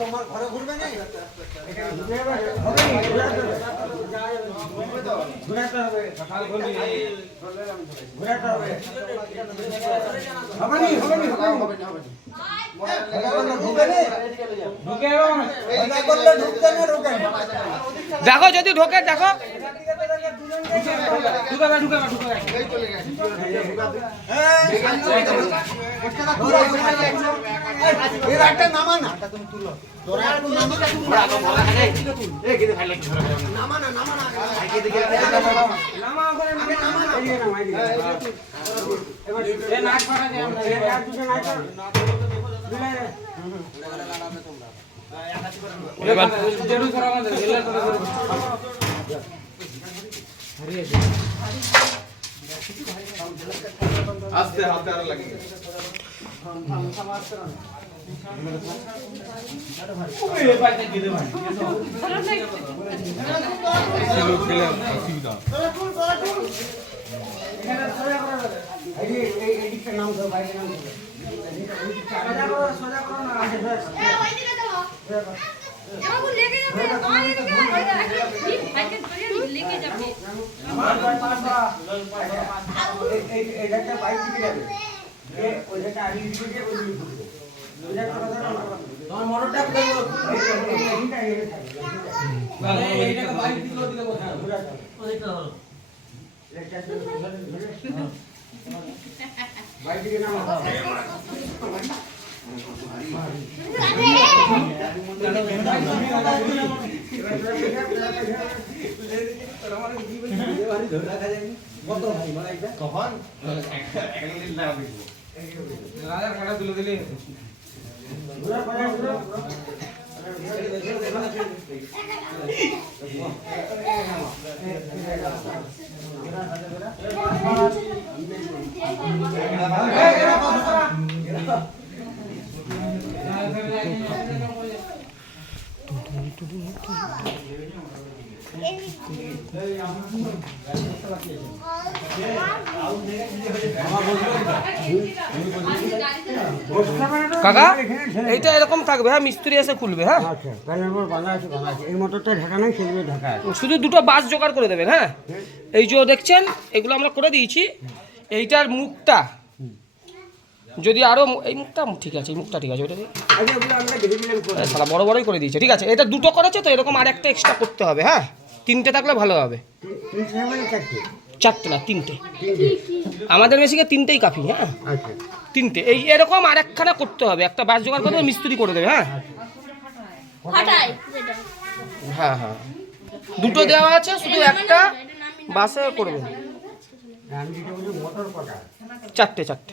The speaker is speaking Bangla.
তোমার ঘরে ঘুরবে না ঘুরাতে হবে ঘুরাতে হবে দেখো যদি ঢোকে দেখো আস্তে হাতে আর লাগে কাকা এইটা এরকম থাকবে, হ্যাঁ মিস্ত্রি এসে খুলবে। হ্যাঁ এই মোটরটা ঢাকা নাই, সেগুলো ঢাকা শুধু দুটো বাস জোগাড় করে দেবেন। হ্যাঁ এই যে দেখছেন এগুলো আমরা করে দিয়েছি। এইটার মুখটা যদি আরো, এই মুখটা ঠিক আছে, এই মুখটা ঠিক আছে, ওটা সারা বড় বড়ই করে দিয়েছে। ঠিক আছে, এটা দুটো করেছে তো এরকম আর একটা এক্সট্রা করতে হবে। হ্যাঁ তিনটে থাকলে ভালো হবে। চারটে না, তিনটে। আমাদের মেশিনে তিনটেই কাফি। হ্যাঁ তিনটে। এই এরকম আর একখানা করতে হবে, একটা বাস জোগাড় করে দেবে, মিস্ত্রি করে দেবে। হ্যাঁ হ্যাঁ হ্যাঁ দুটো দেওয়া আছে, শুধু একটা বাসে করবেন। চারটে চারটে।